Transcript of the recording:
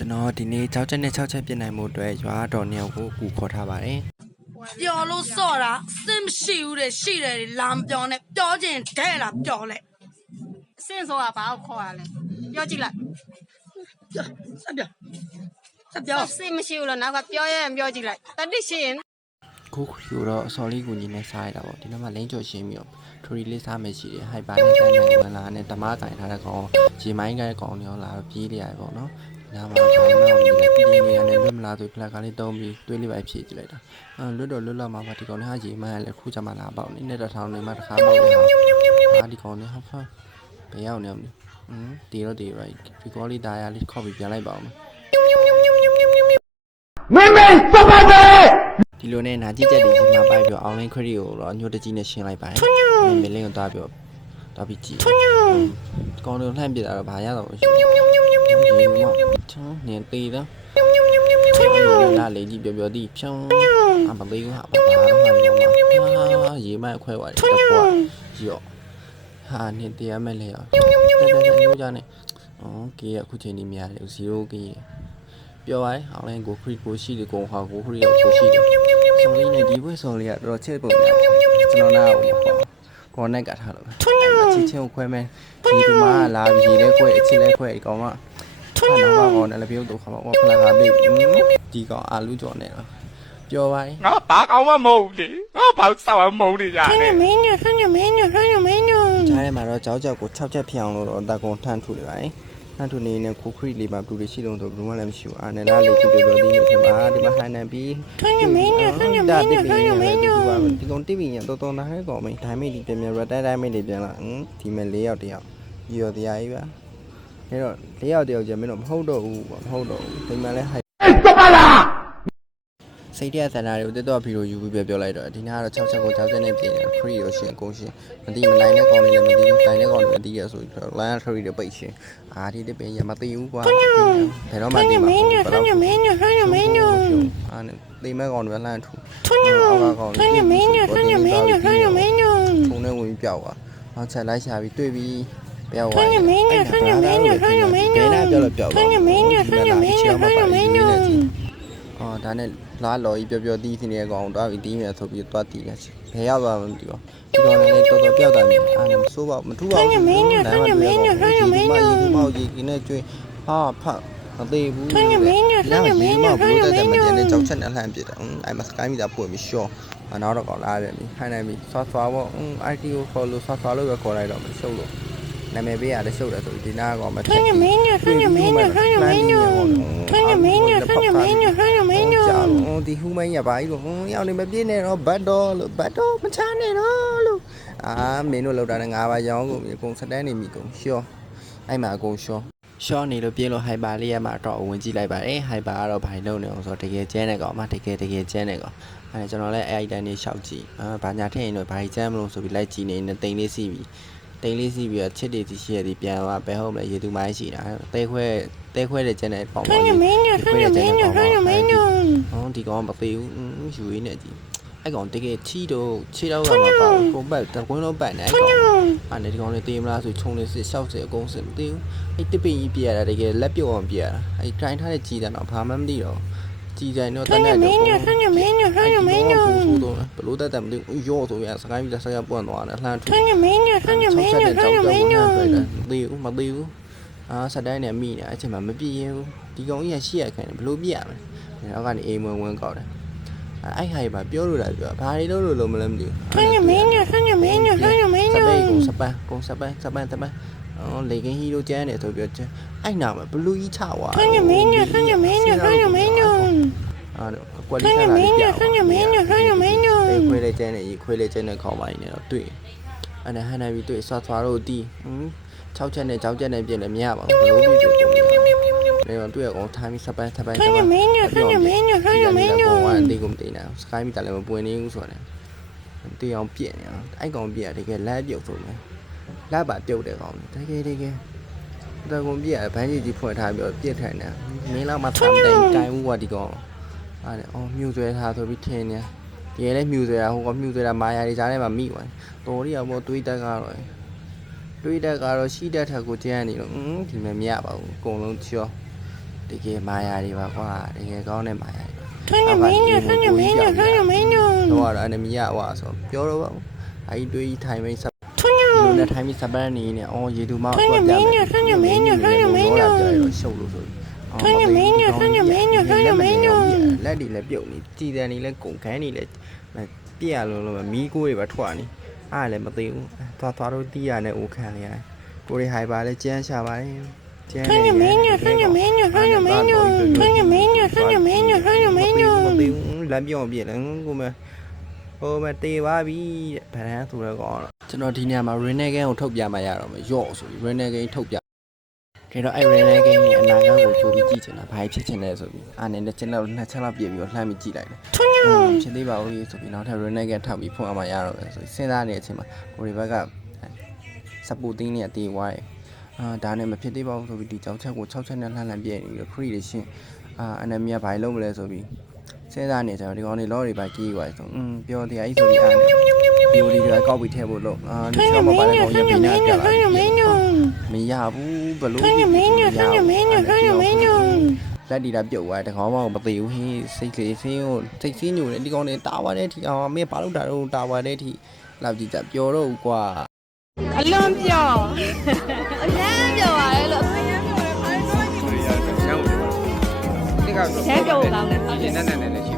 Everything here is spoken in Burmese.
ကျွန်တော်ဒီနေ့6ချက်နဲ့6ချက်ပြင်နိုင်မှုအတွက်ရွာတော်နှစ်ယောက်ကိုကူခေါ်ထားပါတယ်ပျော်လို့စော့တာစင်မရှိဘူးတဲ့ရှိတယ်လာမပြောနဲ့ပြောခြင်းတဲ့လားပြောလဲစင်ဆိုတာဘာကိုခေါ်ရလဲပြောကြည့်လိုက်ဆက်ပြောစင်မရှိဘူးလို့နောက်ကပြောရရင်ပြောကြည့်လိုက်တတိရှိရင်ကိုခွေတော့အစော်လေးကိုညီနဲ့စားရတာပေါ့ဒီနောက်မှာလင်းကြော်ရှင်းပြီးတော့ထရီလေးစားမယ်ရှိတယ်ဟိုက်ပါနဲ့တိုင်းနိုင်ဝင်လာနဲ့ဓမ္မကင်ထားတဲ့ကောင်ရေမိုင်းကကောင်တွေရောလာပြေးနေရတယ်ပေါ့နော်နားမှာဘာမှမလုပ်ဘူးပြည်နေရတယ်လွတ်မလာသူဖလက်ကလေးတုံးပြီးတွေးလေးပဲဖြည့်ကြည့်လိုက်တာလွတ်တော့လွတ်လာမှာပါဒီကောင်နဲ့ဟာရေမိုင်းကလည်းခုချမှလာပေါ့နေနဲ့တစ်ထောင်နေမှတစ်ခါပေါက်နေတာဒီကောင်နဲ့ဟုတ်ဖာဘယ်ရောက်နေအောင်တီတော့တီ right ဒီကောင်လေးဒါရလေးခေါ်ပြီးပြန်လိုက်ပါအောင်မင်းစပါပဲဒီလိုနဲ့နာကြည့်ချက်တွေချိန်မှာပိုက်ပြီးအောင်လိုင်းခရီကိုတော့ညိုတကြီးနဲ့ရှင်းလိုက်ပါတယ်မင်းလင်းကိုသွားပြီးကြည့်ကောင်းတော့လှမ်းပြတာတော့ဘာရတော့ချောင်းနေသေးတော့လာလေကြည့်ပြောတီးဖြောင်းအမသေးဘူးဟာဘာတော့ရေမိုက်ခွဲသွားတယ်တော့ရော့ဟာနေတရားမဲ့လေရောတက်ညိုးကြနေကေအခုချိန်นี้မရတယ်0ကေပြောပါအောင်လိုင်းကိုခရီကိုရှိတယ်ကိုဟာကိုခရီကိုရှိတယ်ဆော်လေးနဲ့ဒီဘွဲဆော်လေးကတော့တော်ချစ်ပုံများကျွန်တော်နားကိုကော်နက်ကထားလို့ချစ်ချင်းကိုခွဲမယ်ဒီဒီမှာလာပြီးလဲခွဲအချစ်လဲခွဲဒီကောင်ကတော့ကောနဲ့လည်းပြုတ်တော့ခါမှာဖလာကပေးဒီကောင်အာလူကြော်နေတော့ပြောပါငါဘာကောင်မှမဟုတ်လေငါဘာစောက်မဟုတ်နေကြတယ်မင်းညဆန်းညမင်းညကြားထဲမှာတော့ကြောက်ကြောက်ကို6ချက်ဖြစ်အောင်လို့တော့တကုံထမ်းထူလိုက်ပါတယ်ထမ်းထူနေနဲ့ကိုခရီလေးမှာဘလူးလေးရှိလုံးဆိုဘလူးမှလည်းမရှိဘူးအာနယ်လာလေးကြည့်ပြောဒီနေ့ထမှာဒီမှာဟန်နန်ပြီးဆန်းညမင်းညဒီကောင်တိပင်းရတော်နားကောင်မင်းဒိုင်းမိတ်ဒီပြန်ရတိုင်းတိုင်းမိတ်တွေပြန်လာဒီမဲ့4ယောက်တယောက်ရော်တရားကြီးပါအဲတော့4ယောက်တယောက်ကျမင်းတော့မဟုတ်တော့ဘူးဒီမှာလဲဟိုက်စပါလာစိတ်တရားစန္ဒာတွေကိုတက်တော့ဖီလိုယူပြီးပြောလိုက်တော့ဒီနားကတော့6ချက်ကို6ချက်နဲ့ပြင်ခရီရောရှင်အကုန်ရှင်မသိမနိုင်တဲ့ကောင်တွေလည်းမသိဘူးတိုင်းတဲ့ကောင်တွေမသိရဆိုပြီးတော့ line ခရီတွေပိတ်ရှင်ဒီတပင်ရမသိဘူးကွာဘယ်တော့မှသိမှာမင်းညအာသိမဲ့ကောင်တွေလှမ်းထူအောက်ကကောင်တွေမင်းညထုံနေဝင်ပြောက်သွားနောက်ချက်လိုက်ရှာပြီးတွေ့ပြီးပြောက်သွားဘယ်နာပြောလို့ပြောက်သွားမင်းညဒါနဲ့လာလော်ကြီးပြောတီးနေကောင်တွားပြီးတီးမယ်ဆိုပြီးတွားတီးတယ်ဘယ်ရောက်သွားမှမသိဘူးဒီကောင်လည်းတော်တော်ပြောက်တာနေအားလည်းမစိုးပါဘူးမထူပါဘူးမင်းညမောက်ကြီးကင်းနဲ့ကျွေးဖတ်မသေးဘူးမင်းညဘလို့တဲ့မကျန်တဲ့ကြောက်ချက်နဲ့လှမ်းပြတာအဲ့မှာစကိုင်းမိတာပွင့်ပြီးရှော့နောက်တော့ကောင်လာတယ်ပြီခိုင်းနိုင်ပြီဆွာပေါ့IT ကိုခေါ်လို့ဆွာလို့ပဲခေါ်လိုက်တော့မရှုပ်လို့နာမည်ပေးရတယ်ရှုပ်တယ်ဆိုဒီနာကောင်မထင်းမင်းညဒီဟူမင်းရပါကြီးလို့ရောက်နေမပြည့်နဲ့တော့ဘတ်တော့မချနဲ့တော့လို့မင်းတို့လောက်တာနဲ့5ပါးရောင်းကုန်ပြီအကုန်စတန်းနေပြီကုန်ရှော့အဲ့မှာအကုန်ရှော့နေလို့ပြင်းလို့ဟိုက်ပါလေးရမှာတော့ဝင်ကြည့်လိုက်ပါတယ်ဟိုက်ပါကတော့ဘာလုံးနေအောင်ဆိုတော့တကယ်ကျန်းတဲ့ကောင်မှတကယ်ကျန်းတဲ့ကောင်အဲ့ကျွန်တော်လည်းအဲ့အတိုင်းလေးရှောက်ကြည့်ဘာညာထည့်ရင်တော့ဘာကြီးကျန်းမလို့ဆိုပြီးလိုက်ကြည့်နေတိန်လေးစီးပြီးတော့ချစ်တွေရှိရသည်ပြန်သွားဘယ်ဟုတ်လဲရေသူမိုင်းရှိတာတဲခွဲတဲ့ကျန်တဲ့ပေါင်ပေါင်းမင်းညဒီကောင်မသေးဘူးယူရင်းနဲ့ကြည့်အဲ့ကောင်တကယ်ချီတော့ကမှာပါပုံပတ်တကွင်းလုံးပတ်နေအဲ့ကောင်အဲ့ဒီကောင်လေးတေးမလားဆိုခြုံလေးစစ်60အကုန်စစ်မသေးဘူးအဲ့တပင်းကြီးပြရတာတကယ်လက်ပြုတ်အောင်ပြရတာအဲ့တိုင်းထားတဲ့ကြီးတယ်တော့ဘာမှမသိတော့ကြည်တိုင်းတော့တန်းတဲ့မင်းညဘလို့တက်တယ်မသိဘူးရောဆိုရစကိုင်းပြီးစကားပွန့်သွားတယ်လှမ်းထူမသေးဘူးစတိုင်းနဲ့မိနေအချိန်မှာမပြည့်ရဘူးဒီကောင်ကြီးကရှိရခိုင်းတယ်ဘလို့ပြရမလဲနောက်ကနေအိမ်ဝင်ကောက်တယ်အဲ့ဟာကြီးပြောလို့လားပြောဘာတွေလို့မလဲမသိဘူးမင်းညစပိတ်ကုန်စပန်းလေကင်းဟီရိုကျန်းတယ်ဆိုပြီးအဲ့နာမှာဘလူးကြီးချသွားမင်းညကွက်လေးချလာတယ်ခွေးလေးကျန်းနေခေါင်းပိုင်းနေတော့တွေ့အဲ့ဒါဟန်နာပြီးတွေ့ဆွာတော့တီး6ချက်နဲ့ကြောက်ချက်နဲ့ပြည့်လည်းမရပါဘူးဘလို့ပြည့်တယ်တွေ့ရကောင်ထိုင်းပြီးစပန်းမင်းညအတီးကိုမတင်တာစကိုင်းမိတာလည်းမပွင့်နေဘူးဆိုတော့တေးအောင်ပြည့်နေအဲ့ကောင်ပြည့်တကယ်လက်ပြုတ်ဆုံးမယ်လက်ပါပြုတ်တယ်ကောင်တကယ်တကောင်ပြည့်ဘန်းကြီးဖွင့်ထားပြီးပြည့်ထိုင်နေမင်းလောက်မှထမ်းတိုင်ကိုင်းဦးကဒီကောင်မြူဆွဲထားဆိုပြီးထင်းနေဒီလည်းမြူဆွဲတာဟိုကမြူဆွဲတာမာယာတွေကြားထဲမှာမိသွားတော်ရီအောင်တွေးတက်ကတော့ရှိတဲ့ထက်ကိုကျန်းနေလို့ဒီမဲ့မရပါဘူးအကုန်လုံးချော တကယ်မာယာတွေပါကွာတကယ်ကောင်းတဲ့မာယာတွေ ထွန်းညမင်းညထွန်းညမင်းညထွန်းညမင်းည တော့အနမီယာဟွာဆိုပြောတော့ပါအဲ့ဒီတွေးထိုင်မိတ်ဆက် ထွန်းည ဒီနဲ့ထိုင်မိတ်စပန်းနေနဲ့အော်ရေတူမောက်ရှုပ်လို့ဆိုပြီး ထွန်းညမင်းညထွန်းညမင်းည လက်ဒီလည်းပြုတ်နေကြည်တယ်နေလည်းကုန်ခန်းနေလည်းပြက်ရလို့မီးကိုတွေပါထွက်နေအားလည်းမသိဘူးသွားတော့တီးရနဲ့အိုခံနေရတယ်ကိုရီဟိုင်ပါလည်းကျန်းရှာပါတယ်ကျန်း ထွန်းညမင်းညထွန်းညမင်းညထွန်းညမင်းညထွန်းညမင်းညထွန်းညမင်းညထွန်းညမင်းည မသိဘူးလမ်းပြောင်းပြည့်လည်းကိုမဟိုမတေးပါပြီဗရန်ဆိုတော့ကောကျွန်တော်ဒီညမှာ Renegade ကိုထုတ်ပြမှရတော့မယ်ရော့ဆိုပြီး Renegade ထုတ်ပြဒါတော့အဲ့ Renegade ရဲ့အနာဂတ်ကိုကြိုးပြီးကြည့်ချင်တာဘာဖြစ်ချင်လဲဆိုပြီးအားနဲ့ချက်လောက်နှစ်ချက်လောက်ပြည့်ပြီးတော့လှမ်းပြီးကြည့်လိုက်တယ် ထွန်းည ဖြစ်သေးပါဘူးဆိုပြီးနောက်ထပ် Renegade ထောက်ပြီးဖွင့်အောင်မရတော့ဘူးဆိုစဉ်းစားနေတဲ့အချိန်မှာကိုရီဘက်က supporting နဲ့တေးွားတယ်ဒါနဲ့မဖြစ်သေးပါဘူးဆိုပြီးဒီကြောက်ချက်ကို6ချက်နဲ့လှမ်းပြည့်နေပြီး free တွေရှင်းအနမီယာဘာလုပ်မလဲဆိုပြီးစဉ်းစားနေကြတယ်ဒီကောင်တွေလောတွေပါကြီးွားဆိုပြောတရားကြီးဆိုပြီးအားပြီးဒီတွေကောက်ပြီးထည့်ဖို့လို့ဒီချောင်းမပါတဲ့ကောင်ရပြနေတာပြလာမရဘူးဘလို့ ထွန်းညမင်းညထွန်းညမင်းညထွန်းညမင်းည လက်ဒီတာပြုတ်သွားတကောင်မှမသိဘူးဟင်းစိတ်ကလေးဆင်းကိုစိတ်ဆင်းညိုတယ်ဒီကောင်တွေတာဝါတဲ့အထိအောင်မင်းဘာလို့တာတော့တာဝါတဲ့အထိလောက်ကြည့်ကြပျော်တော့ကွာ အလွန်ပြော အရမ်းပြောပါလေလို့ ဒီကဆို ရဲပြောကောင်းတယ် ဒီနဲ့နဲ့လည်းရှိ